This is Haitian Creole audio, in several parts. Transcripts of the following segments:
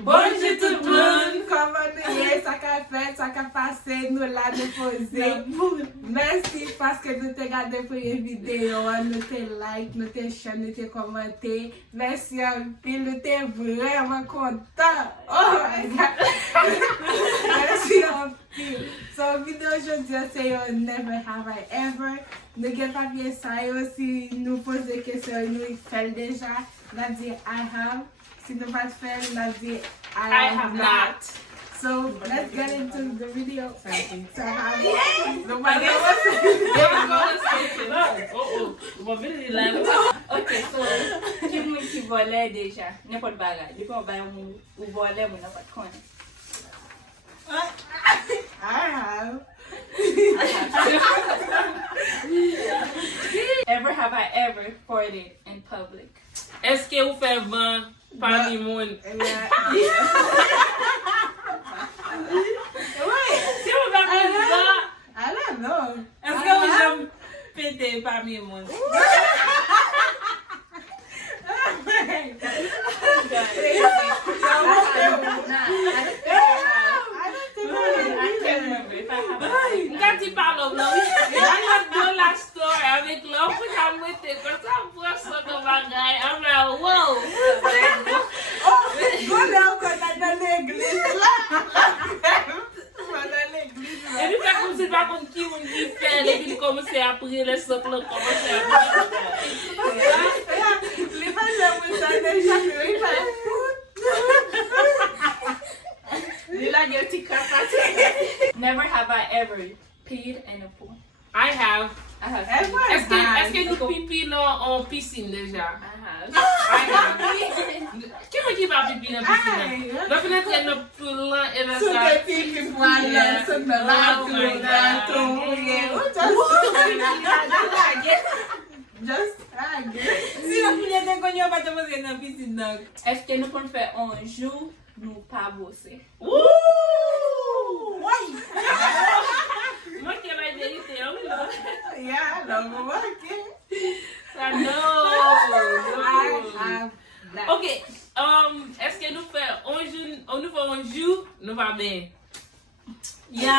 Bonjour tout le monde, comment nous y est, ça qu'a fait, ça qu'a passé, nous là nous poser. Merci parce que nous t'avons regardé pour les vidéos, nous t'avons like, nous t'avons share, nous t'avons commenté. Merci un peu, nous t'avons vraiment content. Oh my God. Merci un peu. So, vidéo aujourd'hui, c'est Never Have I Ever. Nous avons papier ça aussi, nous poser des questions, nous faisons déjà. Nous dit I have. Si nous pas faire, nous dit I have not. So let's get into the video. So how Nobody Ok, so, ki moun ki vole deja, nepot bagay. Di pou bagay moun ou vole moun nepot kon. I have. Ever have I ever farted in public? Eske ou fe van parmi moun? Si ou va moun van, I don't know. eske ou jom pete parmi moun? Mwen ti parlo blan, an ap do la store avek lò pou ta mwete, kon sa mwen so do bagay, I'm like, wow! Go now kon nan l'eglise la. Nan l'eglise la. E mi fe kom si pa kon ki moun ki fe, le vi komanse apre le sok lò komanse apre. Li fa jemou sa de chakre, li fa Li la gen ti kapate. Never have I ever peed in a pool. I have. I have. Ever? Eske nou pipi nan piscine deja? I have. Ki mwen ki pa pipi nan piscine? Lò fene tre nan pool lan e la So sa. they think it's one Yeah. so the just Si yon pou lete kon yon pa te pose nan piscine nan. Eske nou kon fè un jou nou pa bose? Mwen ke la derite yon lò. yeah, no working. Sa no. I have that. Ok, eske nou fè un jou nou va ben? Ya.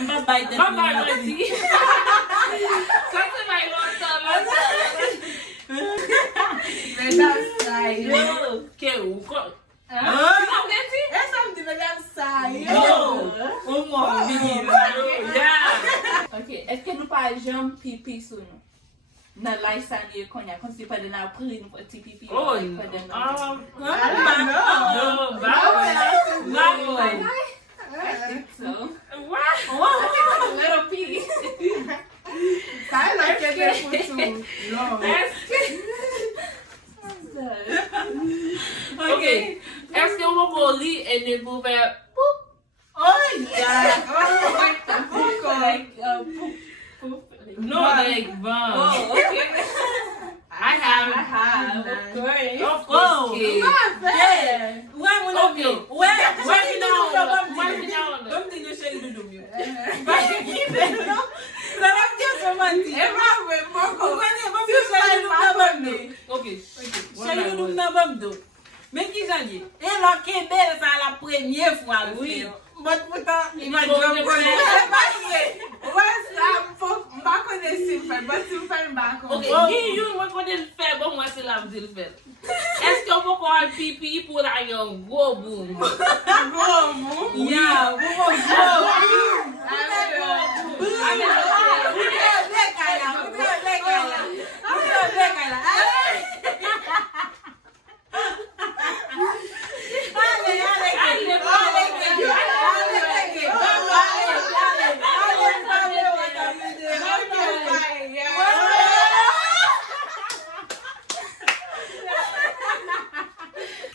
Mpa bay te Mwen ba yon di. Sa se may lontan. But that's right. Yo, ke ou kon? That's something that I'm saying. O mwen vini. Yeah. Ok, eske nou pa jam pipi sou nou? Nan lay sanye konya, kon si pa de nan pri nou pa ti pipi. Oh, I don't know. no, babo. I think so. What? Little pee. I like it they put too long. Ok, eske ou mwen kon li e ne pou fè pouf? Oh yeah. Oh, Like, poop. No, like, ban. Oh, okay. I have. I have, of course. Of course, kid. Wè moun Ok. ok. Wè Why ki nou yo bam Why di. now? Bam di nou chèk doudou yo. Wè ki nou yo. Sa ram diyo soman di. Everywhere, Moko. Wè ne, bam di chèk doudou nan bam do. Ok. Chèk doudou nan bam do. Men ki jan di? E lò kebe sa la premye fwa l Oui. fè. But pourtant, il m'a Bon, dit bon, Mbako de simple, but simple mbako. Ok, gi yon mwen konen l fè, bon mwen se la mdi l fè. Eske ou mwen kon al pipi pou la yon go boom? Ya, wou wou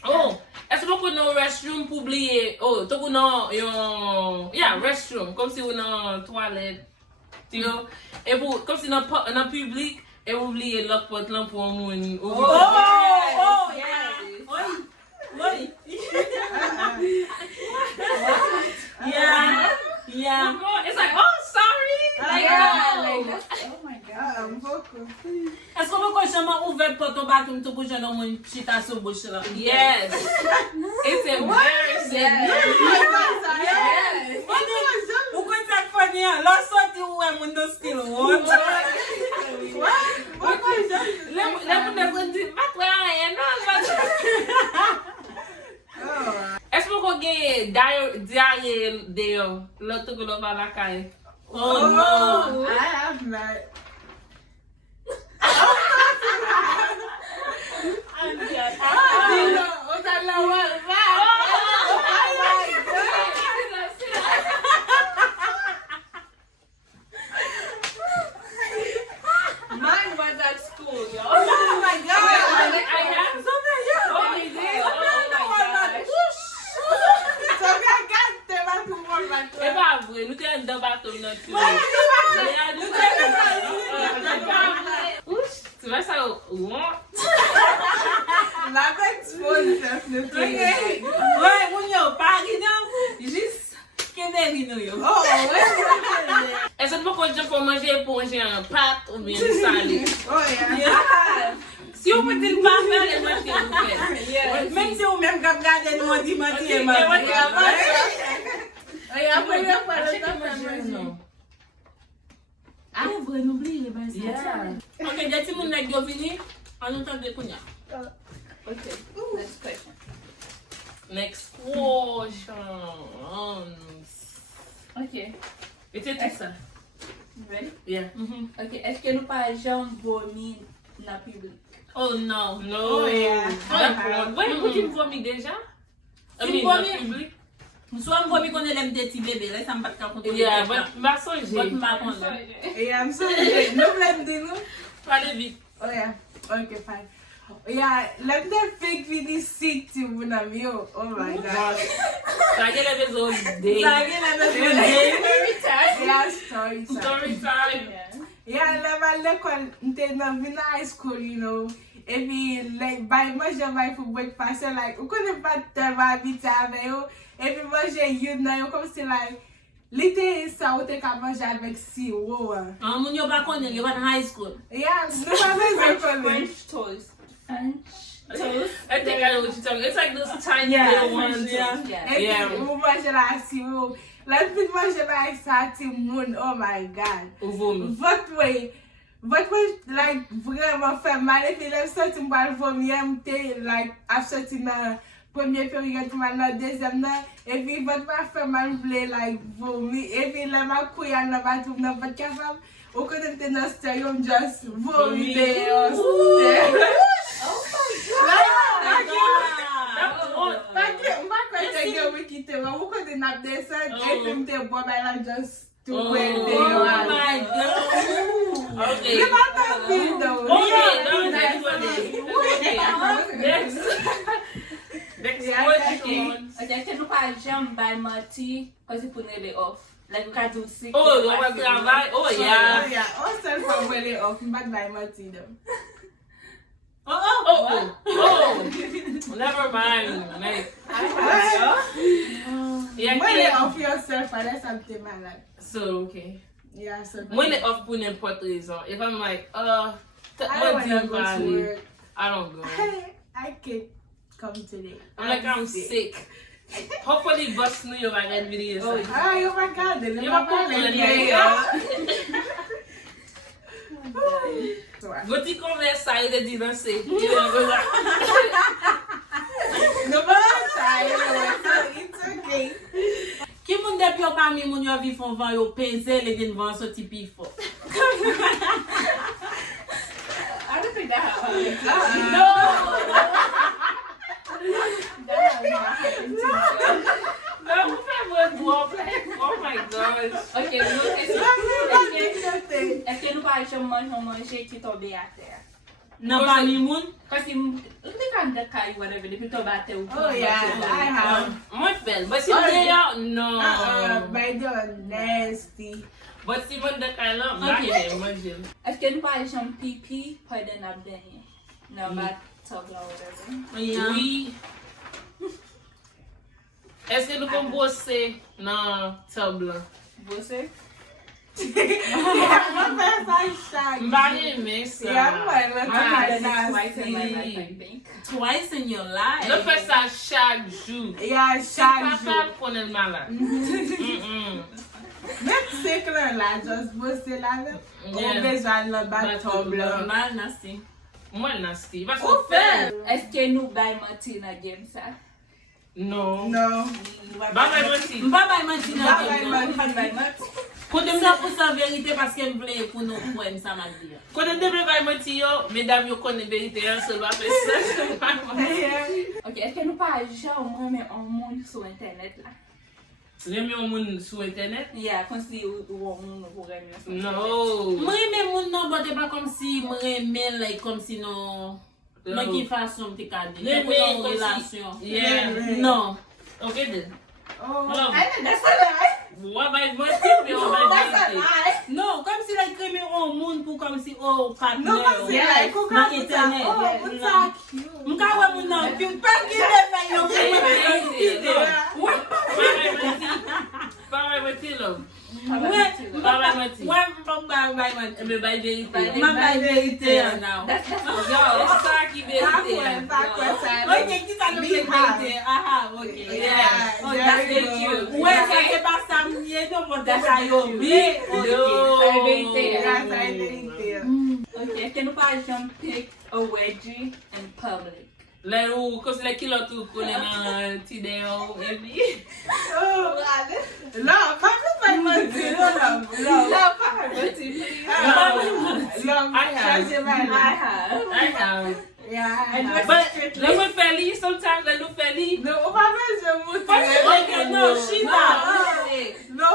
Oh, eske mwen kon nan restroom pou bliye, oh, to kon nan yon, yeah, restroom, kom si ou nan toilet, tiyo, e pou, kom si nan publik, e pou bliye lok pot lan pou moun, ou Yeah. It's like, oh, sorry. Like, no. Oh my God, Mboko. Est-ce qu'on peut qu'on chama ouvert porte au bathroom tout pour jeune homme chita sur bouche là? Yes. It's embarrassing. Ou kon sa fany an, lò soti ou e moun do still want. Lè pou nè kon di, bat wè an yè nan. Est-ce pou kon gen diarrhea de yo? Lò tou kon va la kay. Oh no. I have not. Mine was at school, yo. Oh my God! I have. Oh, you did? Oh my gosh. So I got them at the moment. E pa vre, nou te an dan baton nan tu. Tu vè sa ou? La expose definitely. Ouais, moun yo, pari nan, jis kederi nou yo. Oh, wait. E se pou kon jen pou manje eponje an pat ou bien sali. Oh yeah. Si ou pwede l pa fè, le manje ou fè. Yes. Mèm si ou mèm kap gade nou an di mati e mati. Oh yeah, pwede Non. Ah, vre nou bli le basi. Yeah. Ok, jati moun nèk yo vini, an nou tan de kounya. Okay, next question. Next question. Okay, Ete tout sa. ready? Yeah. Okay, est-ce que nous pas jamais vomi dans le public? Oh no. No. Oh, yeah. Wait, pou ki m vomi deja? Si vomi? public? Msou an vomi konen lem de ti bebe, lè sa m pat ka kontou. Yeah, but mba sonje. But mba konde. Yeah, I'm sorry. No blame Dino. Pale vit. Oh yeah. Okay, fine. Yeah, let me fake video sick to Bunamio. Oh my God. Sage le bezon day. Sage lè de ti Every time. Yeah, story time. Story time. Yeah. Yeah, never look on in high school, you know. If you like buy much of my food breakfast, so like we couldn't pat teva bitave yo. If you manger you now, you come see like little ça ou te ka manger avec si wow. An moun yo pa konen, yo pan high school. Yeah, no matter what. French toast. French toast. I think I know what you're talking. It's like those tiny Yeah, little ones. yeah. Yeah. Et Yeah. puis, vous mangez la si wow. Let's put manger like ça ti moun. Oh my God. Ou vomi. Votre way, like, vraiment fait mal. Et puis, là, sorti, moi, vomir, like, à sortir dans première période, dans deuxième, et puis, votre va fait mal, like, vomir. Et puis, là, ma couille, elle n'a pas tout, n'a pas de capable. Au côté de notre stéréo, just vomir. Oh my God. Okay. Okay, next. Next question. Okay, est-ce que nous pas jamais buy Marty parce que pour les off? Like we can do sick. Oh, you want to travail? Oh, yeah. Yeah, also from where they off, but by Marty though. Never mind. Like, yeah, When they off yourself, and that's something my life. so, okay. Yeah, so. When they off pour n'importe raison, if I'm like, I don't want to go to work. I don't go. I can't come today. I'm like, I'm sick. Hopefully, bus New York I get videos. Oh, Oh my God, they You never are call calling it. Goti conversa aí de danser. No matter, it's okay. Ki moun depi yo pa mi moun yo vi fon van yo peze le den van so ti pi fo. I don't think that happened. Não, por favor, oh my gosh. Okay, est-ce que nous pas jamais manger qui tombe à terre? Nan pa mi moun? Parce que we can the car whatever depuis tombe à terre. Oh yeah, I have. Moi, fel. But si they are, no. But they're nasty. But si mon de kay la, Okay. manje. Est-ce que nous pas jamais pipi pas de n'abdenye? No bathtub or whatever. Yeah. Oui. Est-ce que nous kon bosse nan tub la? Você? Yeah, my best I shine. Mbari men sa. Yeah, I'm like, I let's had white in my life, I nasty. think. twice in your life. Ne fè sa chak jou. Yeah, Si chaque papa jour. konen malade. Même si que là, juste bosser là, on Yeah. besoin de battre blanc. Normal, nasty. Mwen nasty. Parce Ou que fait? Est-ce que nous baillons Martina game ça? Non. Non. Ba mwen menti. Mpa bay manti Ba nan bay gen manti. nan. Pas baillons Martina. Kote m sa pou sa verite paske m vle pou nou kwen sa ma di. Konen debe bay menti yo, medam yo konen verite yon se ba fe se. Ok, est-ce que nous pas jamais un monde sur internet là? Reme yon moun sou internet? Yeah, comme si ou un monde pour remettre sur internet. No. M reme moun nan bote pa kom si m reme like kom si nou nan ki fason te ka di. Reme Nan kom si- relasyon. Yeah. Non. Ok den. Oh. Love. That's a lie. Wap bay menti, pe wap bay That's a verite. lie. Non, kom si like reme an moun pou kom si oh partner. Non, parce que Yes. là, il faut Nan qu'on internet. oh, Yeah, what's non. that cute? M ka wè moun nan cute. Pas ki le fè yon Yeah, fè yeah, yon yeah. video. Pa bay menti love. Wè, Pa bay menti. wè m pa bay manti. Ebe bay verite. Bay- Ma bay verite an nou. That's Yo, sa ki verite. Pas quoi ça. Ok, ki sa nou fè verite? Aha, ok. Yeah, Oh, there that's we the go. cute. Wè, sa se pa sa mye nou mwote sa yo vi. Yo. Ça verite. Yeah, ça a été. Ok, est-ce que nous pas jamais pick a wedgie in public? Le ou, kos le kilot ou konen nan ti de yo, evi. Oh, non, pas plus mentir, non. pas wedgie. L'homme, changer ma I life. have. I have. Yeah. And I But, le mwen fè li, sometimes le nou fè li. No, on va mettre je monte. Ok, no, she not. Non,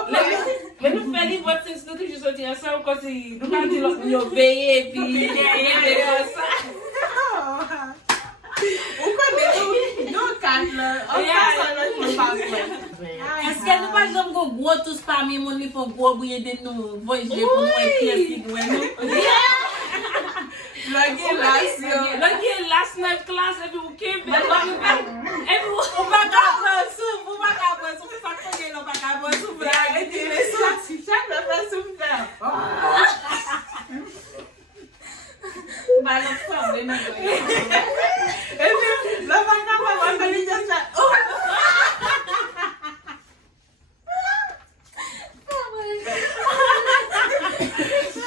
Le nou fè li, vot sens nou toujou soti ansan, kon si nou kan di yo veye, pi Ou connaît nous quatre là. On passe à notre passeport. Eske nou pa jom go gwo tous pa mi moun li fò gwo bouye de nou voyje pou nou e piesi gwen nou? Lagi last year. Lagi last night class, evi ou kembe. Evi ou... Ou pa ka bwen souf, ou pa ka bwen souf, sa konye nou pa ka bwen souf la. Yeah, et il est sorti. Chaque fois souffert. Bah, non, ça, mais non. Et puis, le vacances, on va lui dire ça. Oh!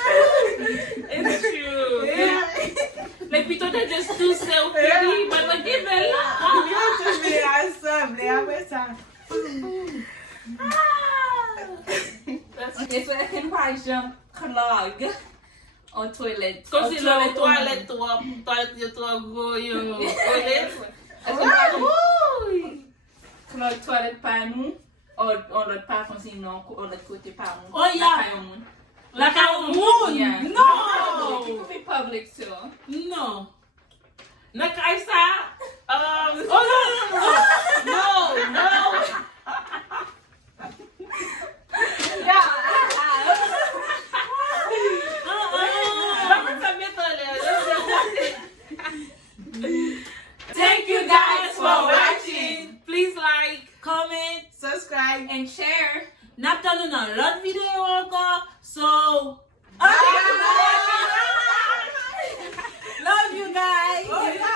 It's true. Yeah. Like, people that just do selfie, but like, give it On vient toujours ensemble et après ça. Ok, so est-ce que nous pas jamais clog en toilette? Comme si En le toilette yo trop gros, yo. Toilette. Est-ce que nous pas clog toilette par nous? Ou l'autre pas comme si non, ou l'autre côté par nous? Oh, yeah. La ka ou moun? Yeah. No! It could be public too. No. Nakay sa, oh no. Bakit sa mito Thank you guys for watching. Please like. Comment. Subscribe. And share. Nap tan nou nan lot video anko. So, Bye. love you guys. Oh, yeah.